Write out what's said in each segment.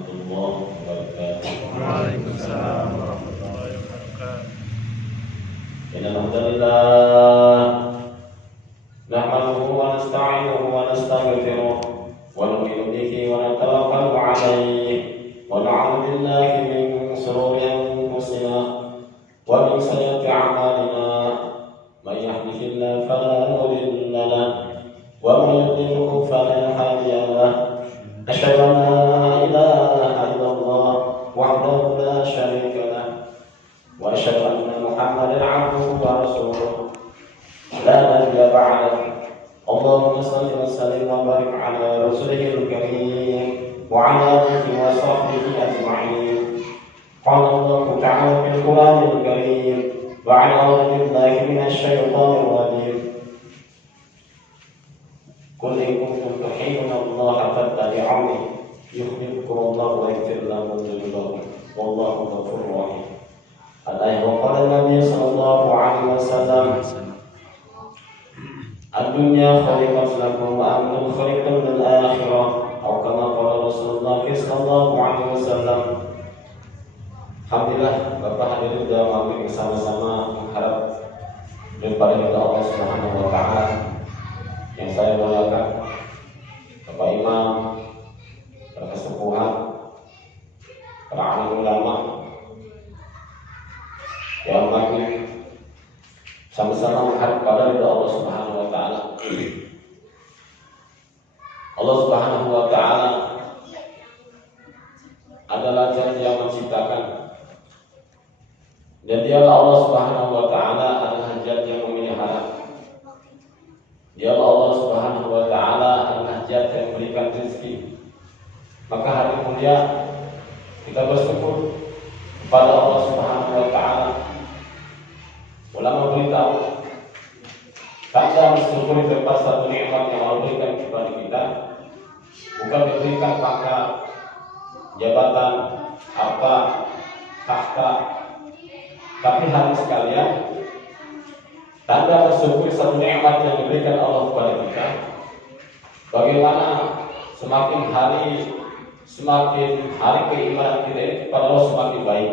warahmatullahi wabarakatuh. Waalaikumsalam warahmatullahi wabarakatuh. Innal hamdalillah nahmaduhu wa nasta'inuhu wa nastaghfiruh wa nu'minu bihi wa natawakkalu 'alaihi wa na'udzu billahi min shururi anfusina wa min sayyiati a'malina may yahdihillahu fala mudilla lahu wa may yudlilhu fala hadiya lahu. Asyhadu an la ilaha illallah wahdahu la syarika lahu wa asyhadu anna Muhammadan 'abduhu wa rasuluh la nabiyya ba'dahu. Allahumma shalli wa sallim wa barik ala rasulihil karim wa ala alihi wa sahbihi ajma'in. Qala Allah ta'ala fil Qur'anil karim wa a'udzu billahi minasy syaithanir rajim. Qul in kuntum tuhibbuna Allah fattabi'uni yuhibbukum Allah wa yaghfir lakum dhunubakum wallahu ghafurur rahim. Al-ayat wa qala Nabi sallallahu alaihi wasallam ad-dunya khaliqatun lakum wa antum khaliqun lil akhirah atau kama qala Rasulullah sallallahu alaihi wasallam. Alhamdulillah, Bapak hadirin dalam maghrib bersama-sama mengharap daripada Allah Subhanahu wa taala. Yang saya muliakan Bapak Imam, para kesepuhan, para alim ulama, yang maghrib sama-sama mengharap pada ridha Allah Subhanahu wa taala. Allah Subhanahu wa taala adalah Zat yang menciptakan, dan Dialah Allah Subhanahu wa taala adalah Zat yang memelihara. Dialah Allah Subhanahu wa taala adalah Zat yang memberikan rezeki. Maka hari mulia kita bersyukur kepada Allah Subhanahu wa taala. Ulama beritahu, tanda mensyukuri terdapat satu nikmat yang Allah berikan kepada kita, bukan diberikan pangkat, jabatan, harta, tahta, tapi hari sekalian, tanda mensyukuri satu nikmat yang diberikan Allah kepada kita. Bagaimana semakin hari keimanan kita ini kepada Allah semakin baik.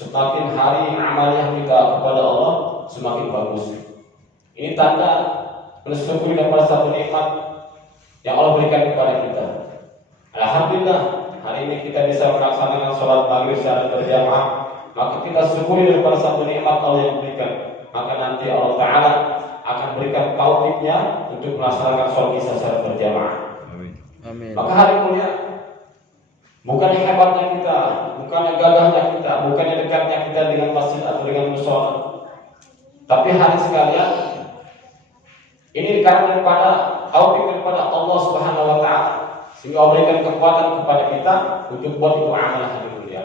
Semakin hari amaliyah kita kepada Allah semakin bagus. Ini tanda mensyukuri dapat satu nikmat yang Allah berikan kepada kita. Alhamdulillah, hari ini kita bisa melaksanakan sholat maghrib secara berjamaah. Maka kita syukuri dapat satu nikmat Allah yang berikan. Maka nanti Allah Ta'ala akan berikan taufiknya untuk melaksanakan sholat isya secara berjamaah. Amin. Maka hari mulia, bukan hebatnya kita, bukan gagahnya kita, bukan dekatnya kita dengan masjid atau dengan mushola, tapi hari sekalian ini dikarenakan daripada taufik daripada Allah Subhanahu wa taala, sehingga Allah berikan kekuatan kepada kita untuk buat itu amal hari mulia.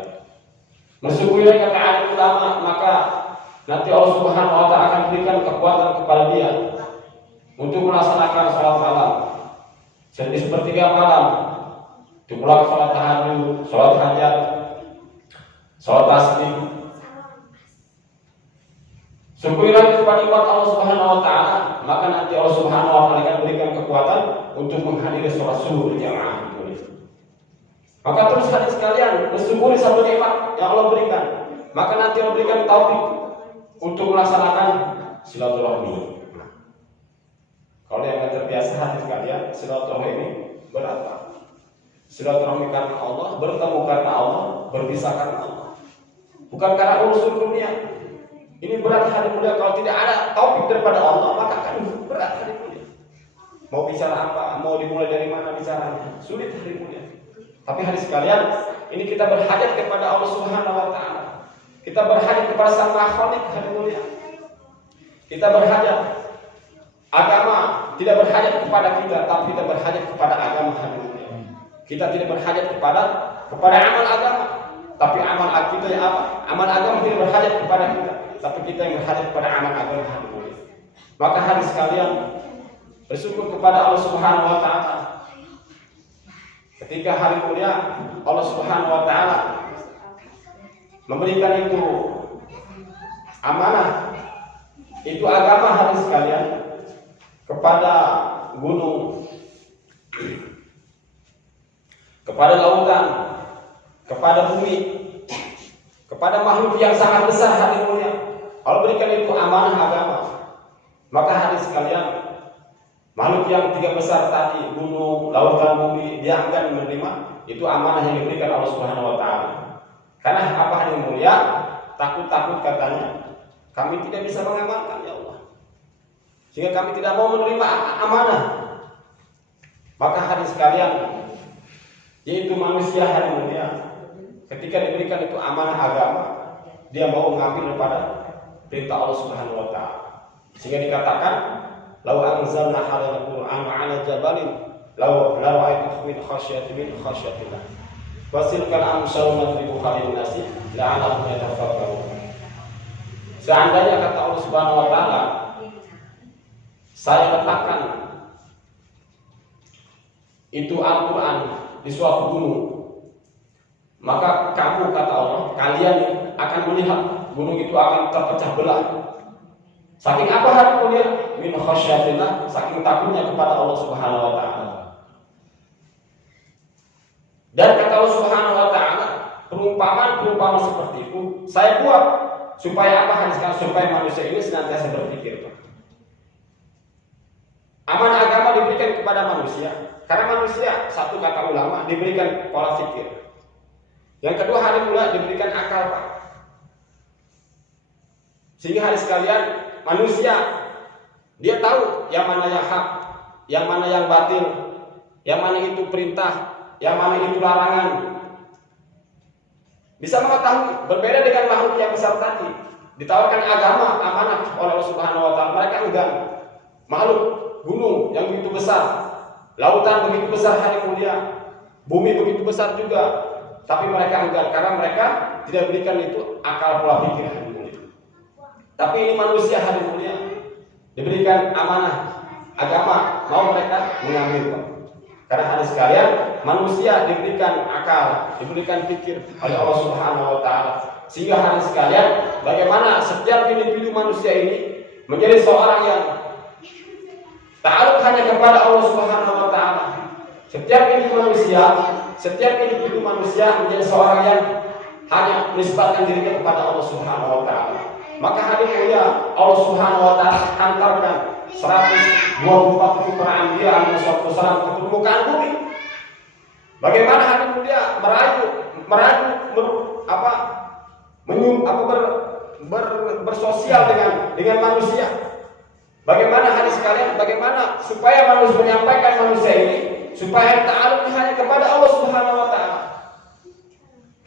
Mensyukuri kata alim ulama, maka nanti Allah Subhanahu wa taala akan berikan kekuatan kepada dia untuk melaksanakan sholat malam sepertiga malam. Itu pula sholat tahajud, sholat hajat, sholat tasbih. Syukuri lagi kepada nikmat Allah Subhanahu wa taala, maka nanti Allah Subhanahu wa taala akan berikan kekuatan untuk menghadiri sholat subuh berjamaah. Maka terus hadirin sekalian, bersyukuri satu nikmat yang Allah berikan, maka nanti Allah berikan taufik untuk melaksanakan silaturahmi. Kalau yang tidak terbiasa hadirin sekalian, silaturahmi ini berat. Silaturahmi karena Allah, bertemu karena Allah, berpisah karena Allah, bukan karena urusan dunia. Ini berat hari mulia. Kalau tidak ada taufik daripada Allah, maka akan berat hari mulia. Mau bicara apa, mau dimulai dari mana bicaranya, sulit hari mulia. Tapi hari sekalian, ini kita berhajat kepada Allah Subhanahu wa taala. Kita berhajat kepada Sang Maha Khalik hari mulia. Kita berhajat, agama tidak berhajat kepada kita, tapi kita berhajat kepada agama hari mulia. Kita tidak berhajat kepada amal agama, tapi amal kita yang apa? Amal agama tidak berhajat kepada kita, tapi kita yang berhajat kepada amal agama hari mulia. Maka hari sekalian, bersyukur kepada Allah Subhanahu wa taala. Ketika hari mulia Allah Subhanahu wa taala memberikan itu amanah, itu agama hari sekalian kepada gunung kepada lautan, kepada bumi, kepada makhluk yang sangat besar hati mulia. Allah berikan itu amanah agama. Maka hadis sekalian, makhluk yang tiga besar tadi, gunung, lautan, bumi, dia akan menerima itu amanah yang diberikan Allah Subhanahu wa taala. Karena apa hati mulia? Takut-takut katanya, kami tidak bisa mengamalkan ya Allah. Sehingga kami tidak mau menerima amanah. Maka hadis sekalian, yaitu manusia hari mulia, ketika diberikan itu amanah agama, dia mau mengambil daripada perintah Allah Subhanahu wa taala. Sehingga dikatakan, "Lau anzalna hadzal Qur'ana 'ala jabalin law la ra'aytu min khasyatillah." Wasilkal amsal madribu khalil nasi la'allahum yatafakkarun. Seandainya kata Allah Subhanahu wa taala, saya letakkan itu Al-Quran di suatu gunung, maka kamu kata Allah, kalian akan melihat gunung itu akan terpecah belah. Saking apa hati mulia? Min khasyatillah, saking takutnya kepada Allah Subhanahu wa taala. Dan kata Allah Subhanahu wa taala, perumpamaan seperti itu saya buat supaya apa hadiskan, supaya manusia ini senantiasa berpikir. Amanah agama diberikan kepada manusia karena manusia, satu kata ulama, diberikan pola pikir. Yang kedua, hari mulia diberikan akal, Pak. Sehingga hari sekalian, manusia dia tahu yang mana yang hak, yang mana yang batil, yang mana itu perintah, yang mana itu larangan. Bisa mengetahui, berbeda dengan makhluk yang besar tadi. Ditawarkan agama, amanah oleh Allah Subhanahu wa taala, mereka enggan. Makhluk gunung yang begitu besar, lautan begitu besar hari mulia, bumi begitu besar juga, tapi mereka enggan karena mereka tidak berikan itu akal pola pikir hari mulia. Tapi ini manusia hari mulia diberikan amanah agama, mau mereka mengambil. Karena hadis sekalian, manusia diberikan akal, diberikan pikir oleh Allah Subhanahu wa taala. Sehingga hadis sekalian, bagaimana setiap individu manusia ini menjadi seorang yang ta'alluq hanya kepada Allah Subhanahu wa taala. Setiap individu manusia menjadi seorang yang hanya menisbatkan dirinya kepada Allah Subhanahu wa taala. Maka hadis mulia Allah Subhanahu wa taala hantarkan 124 para anbiya alaihi wasallam ke permukaan bumi. Bagaimana hadis mulia bersosial dengan manusia. Bagaimana hadis sekalian, bagaimana supaya manusia menyampaikan manusia ini supaya ta'alluq hanya kepada Allah Subhanahu wa taala.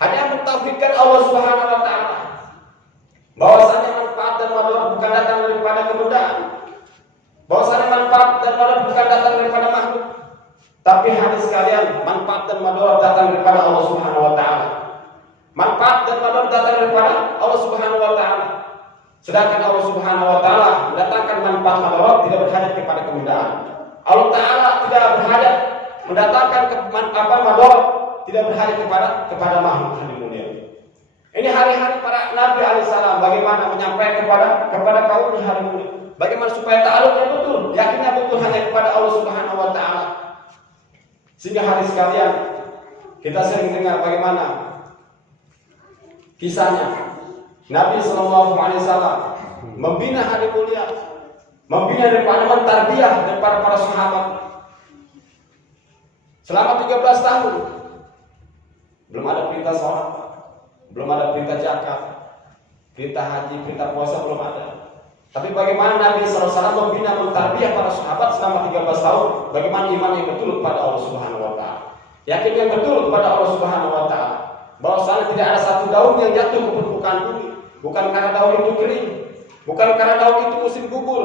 Hanya mentauhidkan Allah Subhanahu wa taala. Bahwasanya manfaat dan madarat bukan datang daripada kemudahan. Bahwasanya manfaat dan madarat bukan datang daripada makhluk. Tapi hadis sekalian, manfaat dan madarat datang daripada Allah Subhanahu wa taala. Manfaat dan madarat datang daripada Allah Subhanahu wa taala. Sedangkan Allah Subhanahu wa taala mendatangkan manfaat madarat tidak berhajat kepada kemudahan. Allah taala tidak berhajat mendatangkan madarat, tidak berhajat kepada makhluk hari mulia. Ini hari-hari para nabi alaihissalam bagaimana menyampaikan kepada kaumnya hari mulia. Bagaimana supaya ta'alluqnya betul, yakinnya betul hanya kepada Allah Subhanahu wa taala. Sehingga hari sekalian kita sering dengar bagaimana kisahnya Nabi sallallahu alaihi wasallam membina hari mulia, membina daripada mentarbiyah daripada para sahabat selama 13 tahun. Belum ada perintah salat, belum ada perintah zakat, perintah haji, perintah puasa belum ada. Tapi bagaimana Nabi sallallahu alaihi wasallam membina mentarbiyah para sahabat selama 13 tahun, bagaimana iman yang betul kepada Allah Subhanahu wa taala. Yakin yang betul kepada Allah Subhanahu wa taala. Bahwasanya tidak ada satu daun yang jatuh ke permukaan bumi. Bukan karena daun itu kering, bukan karena daun itu musim gugur,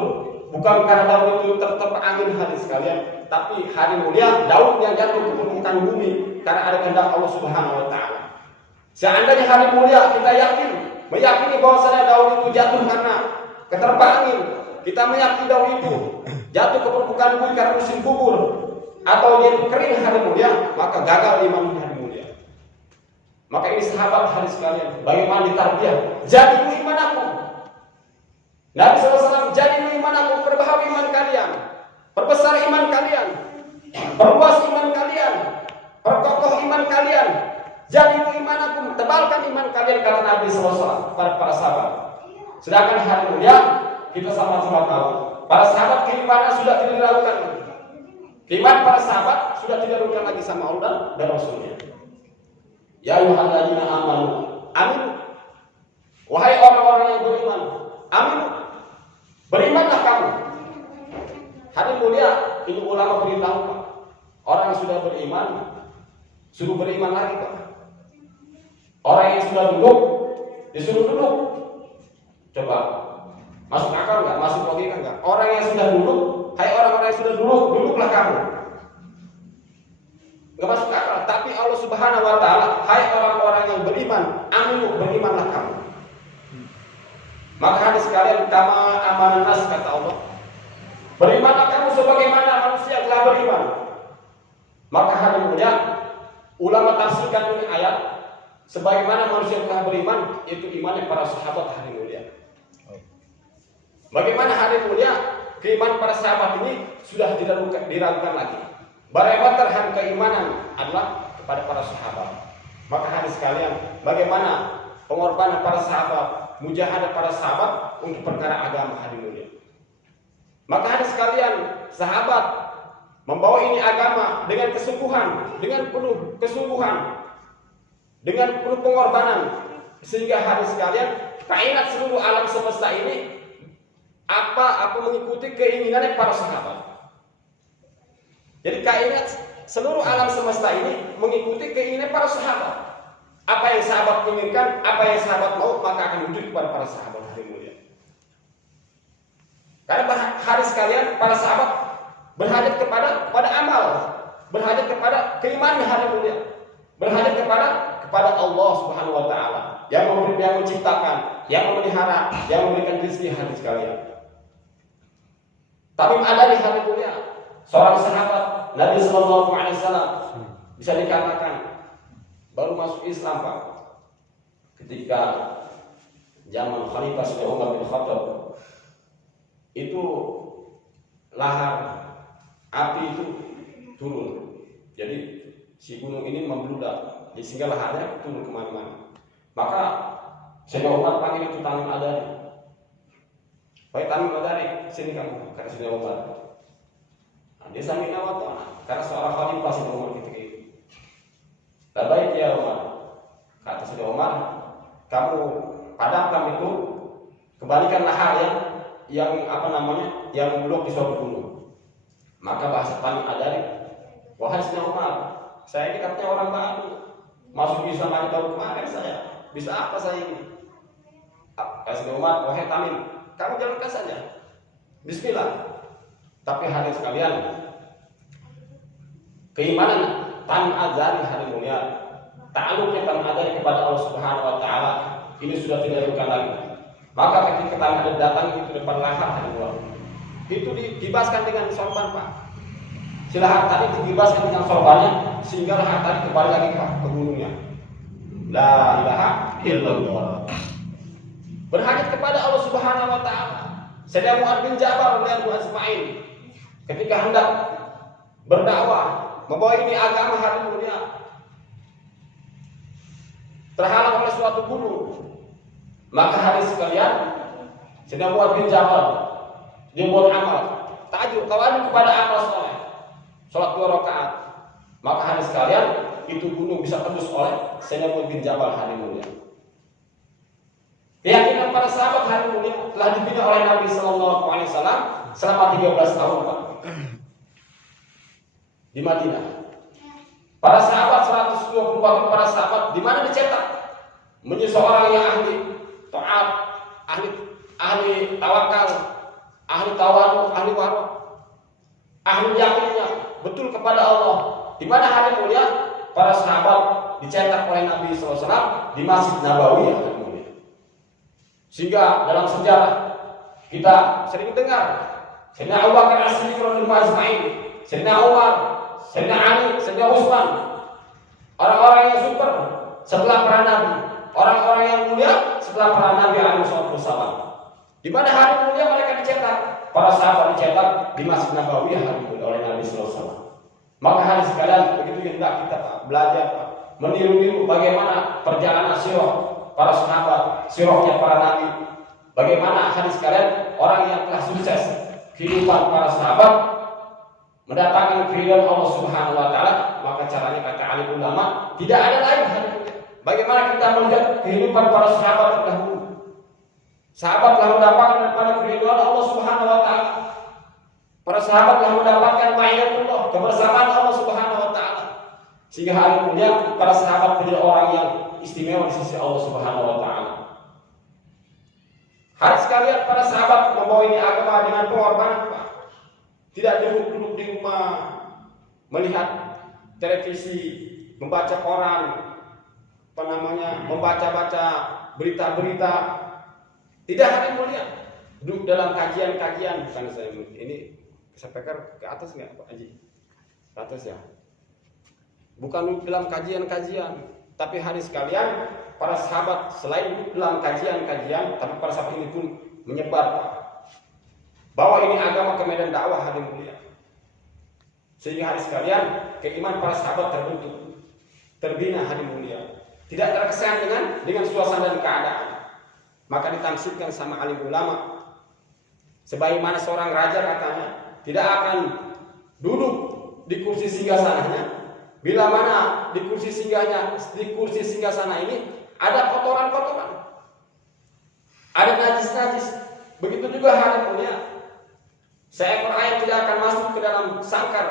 bukan karena daun itu tertempa angin hadis sekalian, tapi hari mulia daun yang jatuh ke permukaan bumi karena ada kehendak Allah Subhanahu wa taala. Seandainya hari mulia kita meyakini bahwasanya daun itu jatuh karena keterpa angin, kita meyakini daun itu jatuh ke permukaan bumi karena musim gugur atau dia itu kering hari mulia, maka gagal iman hari mulia. Maka ini sahabat hari sekalian, bagaimana ditarbiyah? Jadilah iman aku. Nabi SAW, jadilah iman aku, perbaharui iman kalian, perbesar iman kalian, perluas iman kalian. perkokoh iman kalian. Jadiku imanakum, tebalkan iman kalian, kata Nabi SAW kepada para sahabat. Sedangkan hari mulia kita sama-sama tahu, para sahabat keimanan sudah tidak diragukan. Keimanan para sahabat sudah tidak diragukan lagi sama Allah dan Rasulnya. Ya ayyuhalladzina amanu, amin. Wahai orang-orang yang beriman, amin. Berimanlah kamu. Hari mulia ini ulama beritahu, Pak. Orang yang sudah beriman suruh beriman lagi, Pak. Orang yang sudah duduk disuruh duduk. Coba masuk akal nggak? Masuk logika nggak? Orang yang sudah duduk, hai orang-orang yang sudah duduk, duduklah kamu. Nggak masuk akal. Tapi Allah Subhanahu Wa Taala, hai orang-orang yang beriman, aminu, berimanlah kamu. Maka hadis sekalian, kama amanan nas, kata Allah, berimanlah kamu sebagaimana manusia telah beriman. Maka hari mulia ulama tafsirkan ini ayat sebagaimana manusia telah beriman, itu imannya para sahabat hari mulia. Bagaimana hari mulia keimanan para sahabat ini sudah tidak diragukan lagi. Bagaimana terhadap keimanan adalah kepada para sahabat. Maka hadis sekalian, bagaimana pengorbanan para sahabat, mujahadah para sahabat untuk perkara agama hari mulia. Maka hadis sekalian, sahabat membawa ini agama dengan kesungguhan, dengan penuh kesungguhan, dengan penuh pengorbanan, sehingga hadis sekalian, kainat seluruh alam semesta ini apa mengikuti keinginannya para sahabat. Jadi kainat seluruh alam semesta ini mengikuti keinginan para sahabat. Apa yang sahabat inginkan, apa yang sahabat mau, maka akan wujud kepada para sahabat hari mulia. Karena hari sekalian, para sahabat berhajat kepada amal, berhajat kepada keimanan hari mulia, berhajat kepada Allah Subhanahu Wa Taala yang menciptakan, yang memelihara, yang memberikan rezeki hari sekalian. Tamim Adari hari mulia, seorang sahabat Nabi Sallallahu Alaihi Wasallam, bisa dikatakan baru masuk Islam, Pak. Ketika zaman Khalifah Sayyidina Umar bin Khattab, itu lahar api itu turun. Jadi si gunung ini membludak, sehingga laharnya turun kemana-mana. Maka Sayyidina Umar panggil itu Tamim Adari. Baik Tamim Adari, sini kamu, kata Sayyidina Umar. Nah, dia sambil nawat, karena seorang khalifah Sayyidina Umar ketika itu. Baik ya Umar, kata Sayyidina Umar, kamu padamkan itu, kembalikan lahar yang memblok di suatu gunung. Maka bahasa Tamim Adari, wahai Sayyidina Umar, saya ini katanya orang baru, masuk Islam aja tahun kemarin saya, bisa apa saya ini? Kata Sayyidina Umar, wahai Tamim, kamu jalankan saja, Bismillah. Tapi hadirin sekalian, keimanan Tamim Adari hari mulia, ta'alluqnya Tamim Adari kepada Allah Subhanahu Wa Taala ini sudah tidak diragukan lagi. Maka ketika Tamim Adari datang itu depan lahar hari mulia, itu dibaskan dengan sorban, Pak. Si lahar tadi dibaskan dengan sorbannya, sehingga lahar tadi kembali lagi ke gunungnya. La ilaha illallah. Berhajat kepada Allah Subhanahu Wa Taala. Sayyidina Mu'adz bin Jabal radhiyallahu anhu ketika hendak berdakwah, membawa ini agama hari mulia, terhalang oleh suatu gunung. Maka hari sekalian, Sayyidina Mu'adz bin Jabal dia buat amal, tajuk kawan kepada amal soleh, sholat 2 rakaat. Maka hari sekalian, itu gunung bisa tembus oleh Sayyidina Mu'adz bin Jabal hari mulia. Keyakinan para sahabat hari mulia telah dibina oleh Nabi Sallallahu Alaihi Wasallam selama 13 tahun, Pak, di Madinah. Para sahabat 124 para sahabat di mana dicetak menjadi seorang yang ahli taat, ahli tawakal, ahli tawadhu, ahli warok, ahli yakinnya betul kepada Allah. Di mana hari mulia para sahabat dicetak oleh Nabi Sallallahu Alaihi Wasallam di Masjid Nabawi hari mulia. Sehingga dalam sejarah kita sering dengar Sayyidina Abu Bakar As-Siddiq radhiyallahu anhu, Sayyidina Umar, Sayyidina Ali, Sayyidina Utsman, orang-orang yang super setelah para nabi, orang-orang yang mulia setelah para nabi alaihi wasallam. Di mana hari mulia mereka dicetak, para sahabat dicetak di Masjid Nabawi hari mulia oleh Nabi sallallahu alaihi wasallam. Maka hadis sekalian begitu hendak kita belajar meniru-niru bagaimana perjalanan sirah para sahabat, sirahnya para nabi. Bagaimana hadis sekalian orang yang telah sukses kehidupan para sahabat mendatangkan keridhaan Allah Subhanahu wa taala, maka caranya kata alim ulama tidak ada lain bagaimana kita melihat kehidupan para sahabat terdahulu. Sahabat telah mendapatkan daripada keridhaan Allah Subhanahu wa taala. Para sahabat telah mendapatkan ma'iyatullah, kebersamaan Allah Subhanahu wa taala. Sehingga hari kemudian para sahabat menjadi orang yang istimewa di sisi Allah Subhanahu wa taala. Hari sekalian para sahabat membawa ini agama dengan pengorbanan, Pak. Tidak duduk di rumah melihat televisi, membaca koran, membaca-baca berita-berita. Tidak hari mulia duduk dalam kajian-kajian. Bukan saya ini speaker ke atas nggak Pak Haji? Ke atas ya. Bukan duduk dalam kajian-kajian, tapi hari sekalian para sahabat selain duduk dalam kajian-kajian, tapi para sahabat ini pun menyebar, Pak. Bawa ini agama ke medan dakwah hari mulia. Sehingga hari sekalian keimanan para sahabat terbentuk, terbina hari mulia. Tidak terkesan dengan suasana dan keadaan. Maka ditamsirkan sama alim ulama. Sebagaimana seorang raja katanya tidak akan duduk di kursi singgasananya bila mana di kursi singgasana ini ada kotoran-kotoran, ada najis-najis. Begitu juga hari mulia. Seekor ayam tidak akan masuk ke dalam sangkar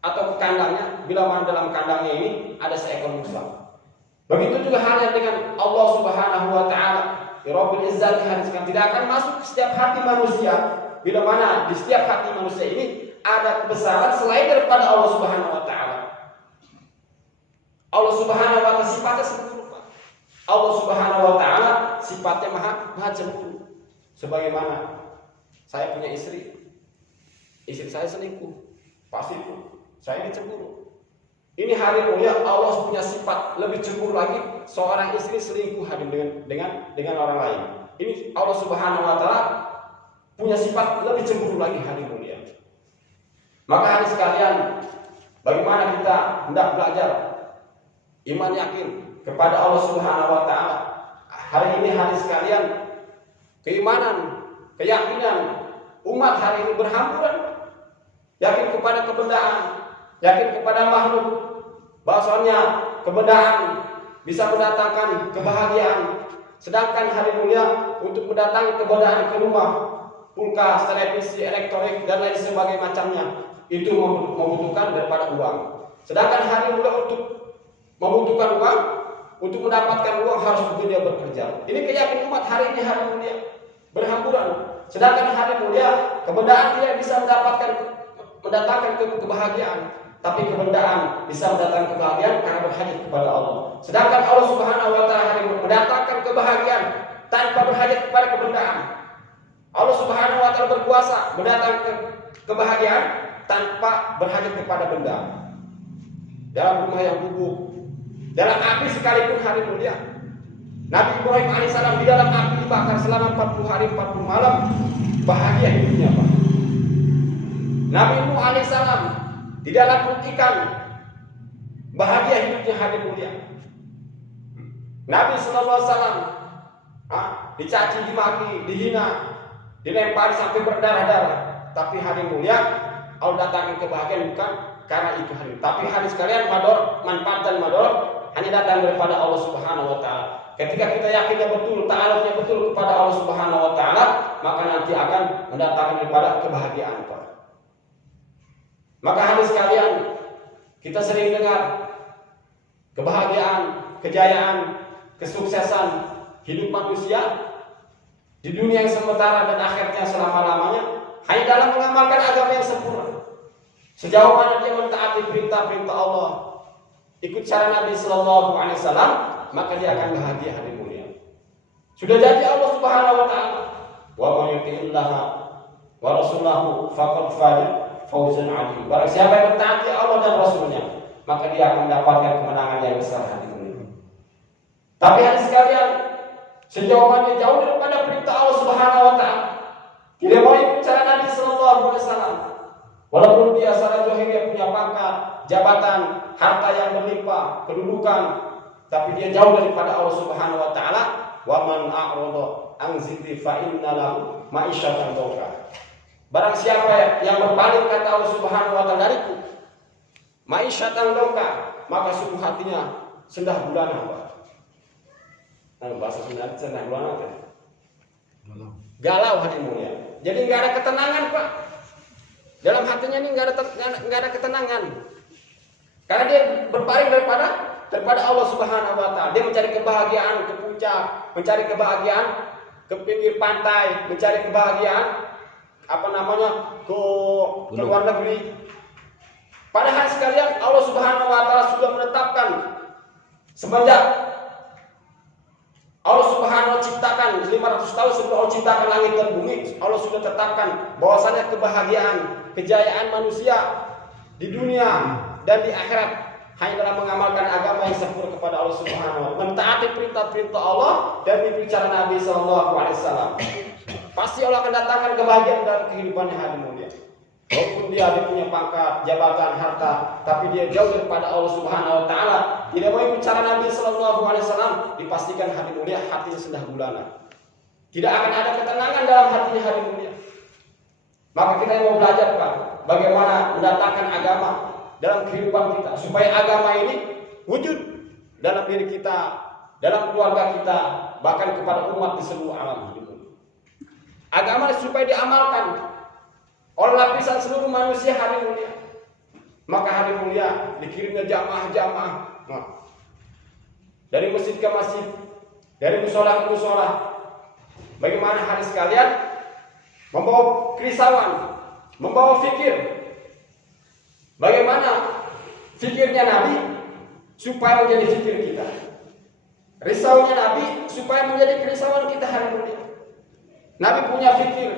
atau ke kandangnya bila mana dalam kandangnya ini ada seekor musa. Begitu juga halnya dengan Allah Subhanahu wa taala. Rabbil Izzati hadiskan tidak akan masuk ke setiap hati manusia bila mana di setiap hati manusia ini ada kebesaran selain daripada Allah Subhanahu wa taala. Allah Subhanahu wa taala sifatnya sempurna. Allah Subhanahu wa taala sifatnya maha cemburu. Sebagaimana saya punya istri saya selingkuh, pasti saya dicemburu. Ini hari mulia Allah punya sifat lebih cemburu lagi seorang istri selingkuh dengan orang lain. Ini Allah Subhanahu wa taala punya sifat lebih cemburu lagi hari mulia. Maka hari sekalian, bagaimana kita hendak belajar iman yakin kepada Allah Subhanahu wa taala. Hari ini hari sekalian, keimanan, keyakinan umat hari ini berhamburan. Yakin kepada kebendaan, yakin kepada makhluk. Bahwasanya kebendaan bisa mendatangkan kebahagiaan, sedangkan hari mulia untuk mendatangkan kebendaan ke rumah, kulkas, televisi, elektronik dan lain sebagainya macamnya itu membutuhkan daripada uang. Sedangkan hari mulia untuk membutuhkan uang, untuk mendapatkan uang harus bekerja. Ini keyakinan umat hari ini hari mulia berhamburan. Sedangkan hari mulia kebendaan tidak bisa mendatangkan kebahagiaan, tapi kebendaan bisa mendatangkan kebahagiaan karena berhajat kepada Allah. Sedangkan Allah Subhanahu wa taala mendatangkan kebahagiaan tanpa berhajat kepada kebendaan. Allah Subhanahu wa taala berkuasa mendatangkan kebahagiaan tanpa berhajat kepada benda. Dalam rumah yang gubuk, dalam api sekalipun hari mulia. Nabi Ibrahim alaihissalam di dalam api dibakar selama 40 hari 40 malam, bahagia hidupnya, Pak. Nabi Nuh alaihissalam di dalam perut ikan, bahagia hidupnya hari mulia. Nabi sallallahu alaihi wasallam dicaci, dimaki, dihina, dilempari sampai berdarah-darah, tapi hari mulia Allah datangkan kebahagiaan bukan karena itu hari, tapi hari sekalian manfaat dan mador hanya datang daripada Allah Subhanahu wa taala. Ketika kita yakinnya betul, ta'aluknya betul kepada Allah Subhanahu wa taala, maka nanti akan mendatangkan daripada kebahagiaan, Pak. Maka hari sekalian, kita sering dengar kebahagiaan, kejayaan, kesuksesan hidup manusia di dunia yang sementara dan akhirnya selama-lamanya hanya dalam mengamalkan agama yang sempurna. Sejauh mana dia mentaati perintah-perintah Allah, ikut cara Nabi Sallallahu Alaihi Wasallam, maka dia akan bahagia hari mulia. Sudah jadi Allah Subhanahu Wa Taala, wa man yuti'illaha wa rasulahu faqad faza fawzan 'azim. Barang siapa yang mentaati Allah dan Rasulnya, maka dia akan mendapatkan kemenangan yang besar hari mulia. Tapi hari sekalian, sejauh mana jauh daripada perintah Allah Subhanahu Wa Taala, tidak mau ikut cara Nabi Sallallahu Alaihi Wasallam, Walaupun dia secara zahir punya pangkat, jabatan, harta yang berlimpah, kedudukan, tapi dia jauh daripada Allah Subhanahu wa taala. Wa man a'rada an dzikri fa inna lahu ma'isyatan dhanka. Barang siapa yang berpaling kata Allah Subhanahu wa taala dariku, ma'isyatan dhanka, maka sungguh hatinya sendah gulana, Pak. Nah, bahasa Sunda sendah gulana apa? Galau hati mulia. Jadi enggak ada ketenangan, Pak. Dalam hatinya ini enggak ada ketenangan. Karena dia berpaling daripada Allah Subhanahu wa taala. Dia mencari kebahagiaan ke puncak, mencari kebahagiaan ke pinggir pantai, mencari kebahagiaan ke luar negeri. Padahal sekalian Allah Subhanahu wa taala sudah menetapkan semenjak Allah Subhanahu wa taala ciptakan 500 tahun sebelum Allah ciptakan langit dan bumi, Allah sudah tetapkan bahwasanya kebahagiaan, kejayaan manusia di dunia dan di akhirat hanya dalam mengamalkan agama yang sempurna kepada Allah Subhanahu wa taala, mentaati perintah-perintah Allah dan bicara Nabi sallallahu alaihi wasallam. Pasti Allah akan datangkan kebahagiaan dalam kehidupannya hadi mulia. Walaupun dia punya pangkat, jabatan, harta, tapi dia jauh daripada Allah Subhanahu wa taala, tidak mau bicara Nabi sallallahu alaihi wasallam, dipastikan hadi mulia hatinya sendah gulana. Tidak akan ada ketenangan dalam hatinya hadi mulia. Maka kita yang mau belajar, Pak, bagaimana mendatangkan agama dalam kehidupan kita supaya agama ini wujud dalam diri kita, dalam keluarga kita, bahkan kepada umat di seluruh alam. Agama supaya diamalkan oleh lapisan seluruh manusia hari mulia. Maka hari mulia dikirimnya jamaah-jamaah dari masjid ke masjid, dari musola ke musola. Bagaimana hari sekalian membawa kerisauan, membawa fikir. Bagaimana fikirnya Nabi supaya menjadi fikir kita, risaunya Nabi supaya menjadi kerisauan kita hari mulia. Nabi punya fikir,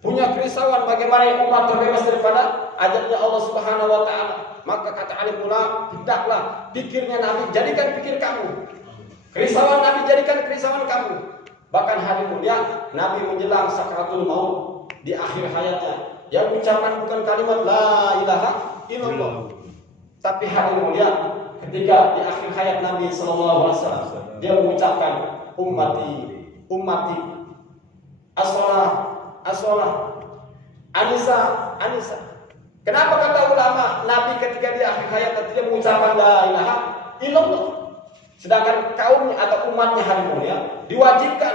punya kerisauan bagaimana umat terbebas daripada ajalnya Allah Subhanahu wa taala. Maka kata alim ulama, hendaklah pikirnya Nabi jadikan pikir kamu. Kerisauan Nabi jadikan kerisauan kamu. Bahkan hari mulia Nabi menjelang sakaratul maut di akhir hayatnya, yang mengucapkan bukan kalimat la ilaha illallah, tapi hari mulia ketika di akhir hayat Nabi sallallahu alaihi wasallam dia mengucapkan ummati as-salah Anisa. Kenapa kata ulama Nabi ketika di akhir hayat dia mengucapkan la ilaha illallah, sedangkan kaumnya atau umatnya hari mulia diwajibkan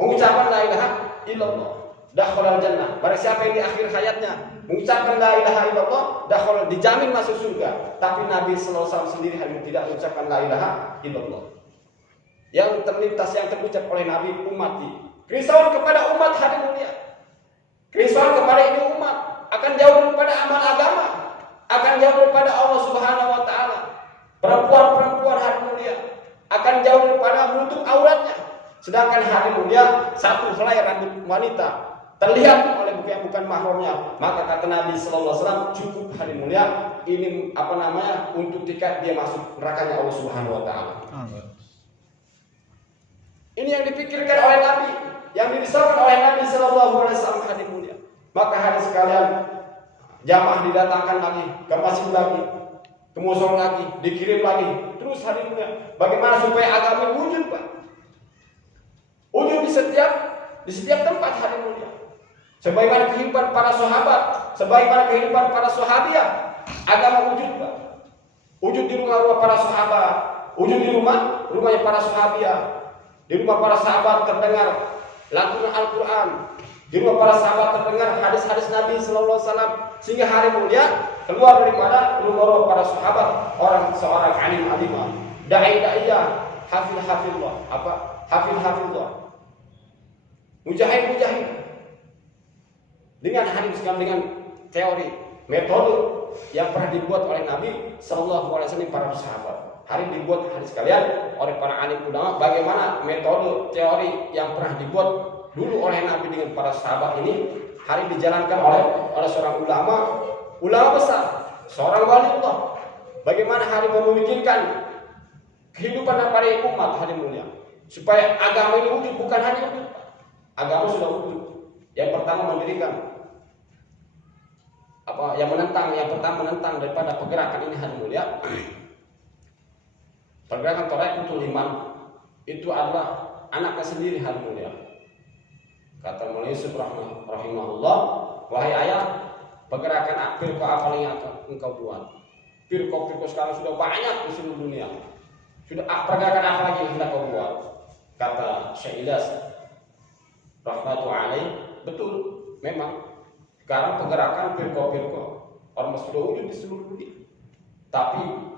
mengucapkan la ilaha illallah, dakhalal jannah. Barang siapa yang di akhir hayatnya mengucapkan la ilaha illallah, dakhalal, dijamin masuk surga. Tapi Nabi sallallahu alaihi wasallam sendiri hari tidak mengucapkan la ilaha illallah. Yang terlintas, yang terucap oleh Nabi, ummati. Kerisauan kepada umat hari mulia, kerisauan kepada ini umat akan jauh daripada amal agama, akan jauh daripada Allah Subhanahu wa taala. Perempuan-perempuan hari mulia akan jauh daripada menutup auratnya, sedangkan hari mulia satu helai rambut wanita terlihat oleh bukan mahramnya. Maka kata Nabi sallallahu alaihi wasallam, cukup hari mulia ini untuk tiket dia masuk nerakanya Allah Subhanahu wa taala. Ini yang dipikirkan oleh Nabi, yang dirisaukan oleh Nabi sallallahu alaihi wasallam hari mulia. Maka hari sekalian jamaah didatangkan lagi, ke masjid lagi, ke musola lagi, dikirim lagi, terus hari mulia. Bagaimana supaya agama wujud, Pak? Wujud di setiap tempat hari mulia. Sebagaimana kehidupan para sahabat, sebagaimana kehidupan para sahabiah, agama wujud, Pak. Wujud di rumah para sahabat, wujud di rumahnya para sahabiah. Di rumah para sahabat terdengar lantunan Al-Quran. Di rumah para sahabat terdengar hadis-hadis Nabi sallallahu alaihi wasallam, sehingga hari mulia keluar daripada rumah para sahabat seorang alim-alimah, dai-daiyah, hafizullah, hafizullah, mujahid dengan hadis, dengan teori, metode yang pernah dibuat oleh Nabi sallallahu alaihi wasallam para sahabat. Hari dibuat hadis sekalian oleh para alim ulama, bagaimana metode teori yang pernah dibuat dulu oleh Nabi dengan para sahabat ini hari dijalankan oleh seorang ulama besar, seorang wali Allah. Bagaimana hari memikirkan kehidupan daripada umat hari mulia supaya agama ini wujud, bukan hanya wujud. Agama sudah wujud. Yang pertama mendirikan yang pertama menentang daripada pergerakan ini hari mulia. Pergerakan Thaqatul Iman itu adalah anaknya sendiri hari mulia. Kata Maulana Yusuf rahimahullah, wahai ayah, pergerakan firqah apa yang engkau buat? Firqah sekarang sudah banyak di seluruh dunia. Sudah pergerakan apa lagi yang hendak kau buat? Kata Syekh Ilyas rahmatullahi alaih, betul, memang sekarang pergerakan firqah orang sudah wujud di seluruh dunia. Tapi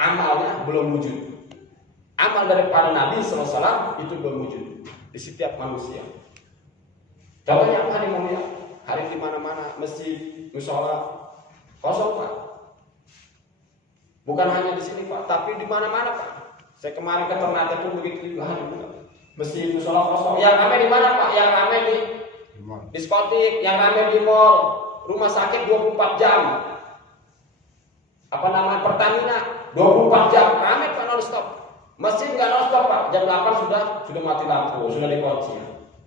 amalnya belum wujud. Amal daripada Nabi SAW itu belum wujud di setiap manusia. Contohnya hari mulia, hari di mana-mana masjid, mushola kosong Pak. Bukan hanya di sini Pak, tapi di mana-mana Pak. Saya kemarin ke Ternate pun begitu juga hari mulia. Masjid, mushola kosong. Yang ramai di mana Pak? Yang ramai di diskotik, yang ramai di mall, rumah sakit 24 jam. Pertamina 24 jam ramai Pak, non-stop. Masjid nggak non-stop Pak, jam 8 sudah mati lampu, sudah dikunci.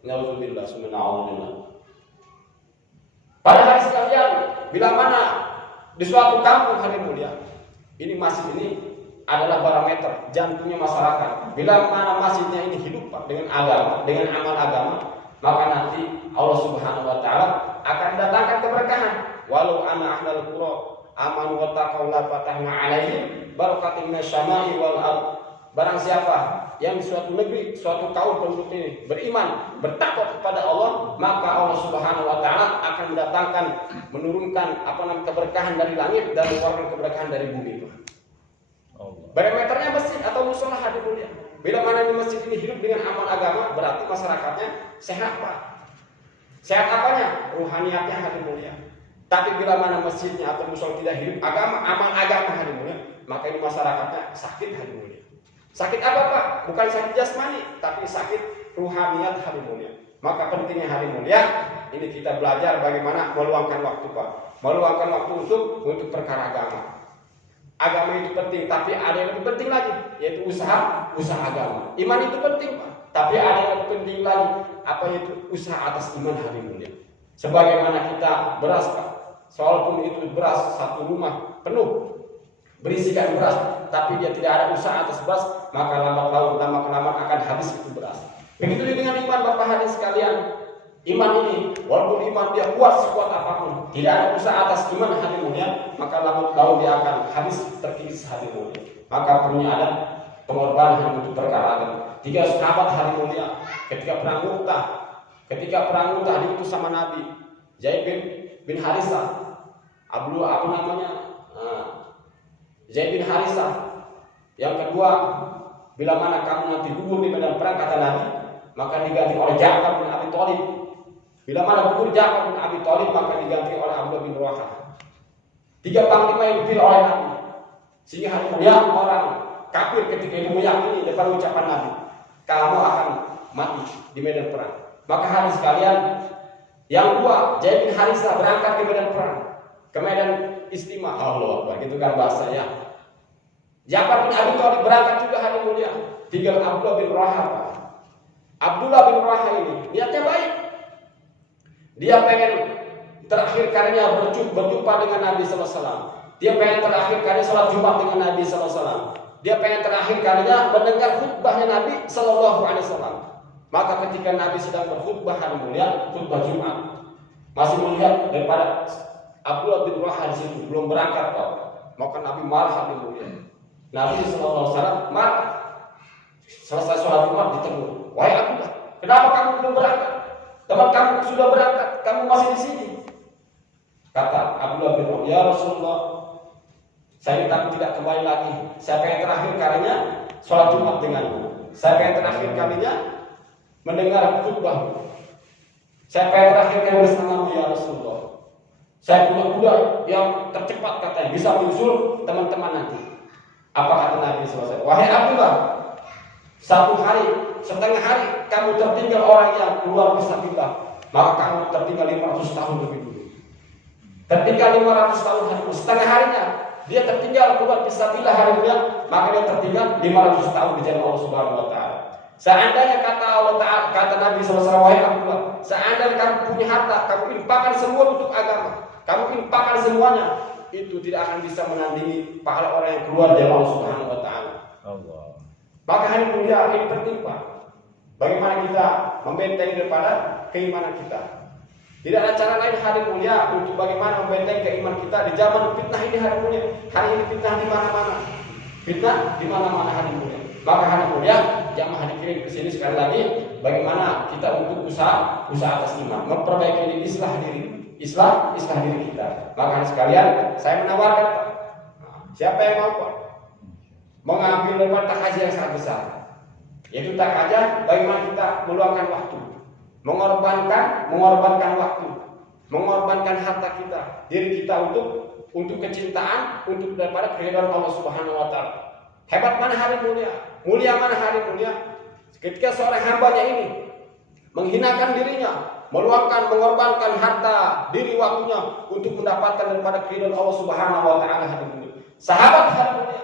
Nauzubillah, subhanallah. Pada hari sekalian, bila mana di suatu kampung hari mulia, ini masjid ini adalah barometer jantungnya masyarakat. Bila mana masjidnya ini hidup Pak dengan agama, dengan amal agama, maka nanti Allah Subhanahu wa taala akan datangkan keberkahan. Walau anna ahlal qura amanu wa taqaw la fatahna alaihim barakatin minasy-syama'i wal ard. Barang siapa yang di suatu negeri, suatu kaum penduduk ini beriman, bertakwa kepada Allah, maka Allah Subhanahu wa taala akan menurunkan keberkahan dari langit dan mengeluarkan keberkahan dari bumi. Barometernya masjid atau mushola hari mulia. Bila mana di masjid ini hidup dengan amal agama, berarti masyarakatnya sehat Pak. Sehat apanya? Ruhaniyatnya hari mulia. Tapi bila mana masjidnya atau mushola tidak hidup amal agama hari mulia, maka ini masyarakatnya sakit hari mulia. Sakit apa Pak? Bukan sakit jasmani, tapi sakit ruhaniyat hari mulia. Maka pentingnya hari mulia ini kita belajar bagaimana meluangkan waktu Pak. Meluangkan waktu untuk perkara agama. Agama itu penting, tapi ada yang lebih penting lagi, yaitu usaha agama. Iman itu penting Pak, tapi ada yang lebih penting lagi, yaitu usaha atas iman hari mulia. Sebagaimana kita beras Pak, walaupun itu beras satu rumah penuh berisikan beras, tapi dia tidak ada usaha atas beras, maka lama-kelamaan akan habis itu beras. Begitu dengan iman Bapak hadirin sekalian. Iman ini, walaupun iman dia kuat sekuat apapun, tidak ada usaha atas iman hari mulia, maka lama-kelamaan dia akan habis terkikis hari mulia. Maka punya ada pengorbanan untuk perkara agama. 3 sahabat hari mulia ketika perang Mu'tah diutus sama Nabi, Zaid bin Harisah, Zaid bin Harisah. Yang kedua, bila mana kamu nanti gugur di medan perang, kata Nabi, maka diganti oleh Ja'far bin Abi Thalib. Bila mana gugur Ja'far bin Abi Thalib, maka diganti oleh Abdullah bin Rawahah. 3 panglima yang dipilih oleh Nabi. Sehingga hari mulia orang kafir ketika itu meyakini depan ucapan Nabi, kamu akan mati di medan perang. Maka hari sekalian, yang dua, Zaid bin Harisah berangkat ke medan perang, ke medan istimah. Allah, begitu kan bahasanya. Ja'far bin Abi Thalib berangkat juga hari mulia. Tinggal Abdullah bin Rawahah. Abdullah bin Rawahah ini niatnya baik. Dia pengen terakhir kalinya berjumpa dengan Nabi sallallahu alaihi wasallam. Dia pengen terakhir kalinya salat Jumat dengan Nabi sallallahu alaihi wasallam. Dia pengen terakhir kalinya mendengar khutbahnya Nabi sallallahu alaihi wasallam. Maka ketika Nabi sedang berkhutbah hari mulia, khutbah Jumat, masih melihat daripada Abdullah bin Rawahah di situ belum berangkat, Pak. Maka Nabi marah hari mulia. Nabi sallallahu alaihi wasallam marah. Selesai sholat Jumat ditegur. Wahai Abdullah, kenapa kamu belum berangkat? Teman kamu sudah berangkat, kamu masih di sini. Kata Abdullah bin Rawahah, ya Rasulullah, saya takut tidak kembali lagi. Saya pengen terakhir kalinya sholat Jumat denganmu. Saya pengen terakhir kalinya mendengar khutbah. Saya pengen terakhir kali bersamamu ya Rasulullah. Saya punya kuda yang tercepat katanya, bisa menyusul teman-teman nanti. Apa kata Nabi SAW? Wahai Abdullah, 1 hari, setengah hari kamu tertinggal orang yang keluar fisabilillah, maka kamu tertinggal 500 tahun lebih dulu. Tertinggal 500 tahun hari, setengah harinya dia tertinggal keluar fisabilillah hari mulia, maka dia tertinggal 500 tahun di jalan Allah Subhanahu wa taala. Seandainya kata Allah Ta'ala, kata Nabi SAW, wahai Abdullah, seandainya kamu punya harta, kamu infakkan semua untuk agama, kamu infakkan semuanya, itu tidak akan bisa menandingi pahala orang yang keluar dari Allah Subhanahu wa taala. Allah. Maka hari mulia ini tertimpa. Bagaimana kita membentengi daripada keimanan kita. Tidak ada cara lain hari mulia untuk bagaimana membentengi keimanan kita di zaman fitnah ini hari mulia. Hari ini fitnah di mana-mana. Fitnah di mana-mana hari mulia. Maka hari mulia jamaah dikirim ke sini sekali lagi bagaimana kita untuk usaha atas iman, memperbaiki diri, islah diri kita. Maka hari sekalian saya menawarkan Pak, siapa yang mau Pak mengambil daripada takaja yang sangat besar, yaitu takaja bagaimana kita meluangkan waktu, mengorbankan waktu, mengorbankan harta kita, diri kita untuk kecintaan, untuk daripada keridhaan Allah Subhanahu wa taala. Hebat mana hari mulia? Mulia mana hari mulia? Ketika seorang hambanya ini menghinakan dirinya, mengorbankan harta, diri, waktunya untuk mendapatkan daripada keridhaan Allah Subhanahu wa taala hari mulia. Sahabat hari mulia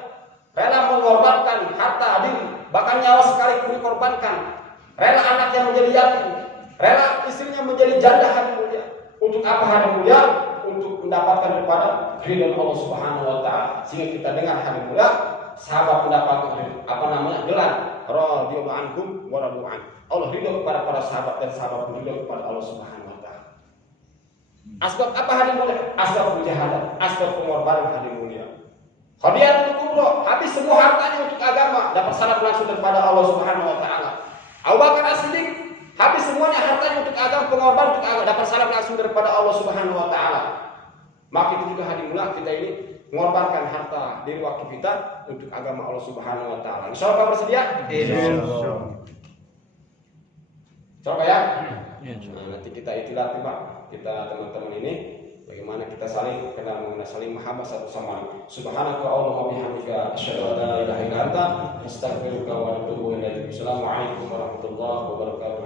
rela mengorbankan harta, diri, bahkan nyawa sekalipun dikorbankan. Rela anaknya menjadi yatim, rela istrinya menjadi janda hari mulia. Untuk apa hari mulia? Untuk mendapatkan daripada keridhaan Allah Subhanahu wa taala. Sehingga kita dengar hari mulia sahabat mendapatkan gelar radhiyallahu anhum wa radu an. Allah ridho kepada para sahabat dan sahabat ridho kepada Allah Subhanahu wa taala. Asbab apa hari mulia? Asbab mujahadah, asbab pengorbanan hari mulia. Khadijatul Kubra habis semua hartanya untuk agama, dapat salam langsung daripada Allah Subhanahu wa taala. Abu Bakar As-Siddiq habis semuanya hartanya untuk agama, pengorbanan untuk agama, dapat salam langsung daripada Allah Subhanahu wa taala. Maka itu juga hari mulia kita ini mengorbankan harta, diri, waktu kita untuk agama Allah Subhanahu wa taala. Insyaallah bersedia? Insyaallah. Coba ya. Nanti kita itilah Pak, kita teman-teman ini bagaimana kita saling kenal mengenal, saling mahabbah satu sama lain. Subhanaka Allahumma bihamdika asyhadu an la ilaha illa anta astaghfiruka wa atubu ilaik. Assalamualaikum warahmatullahi wabarakatuh.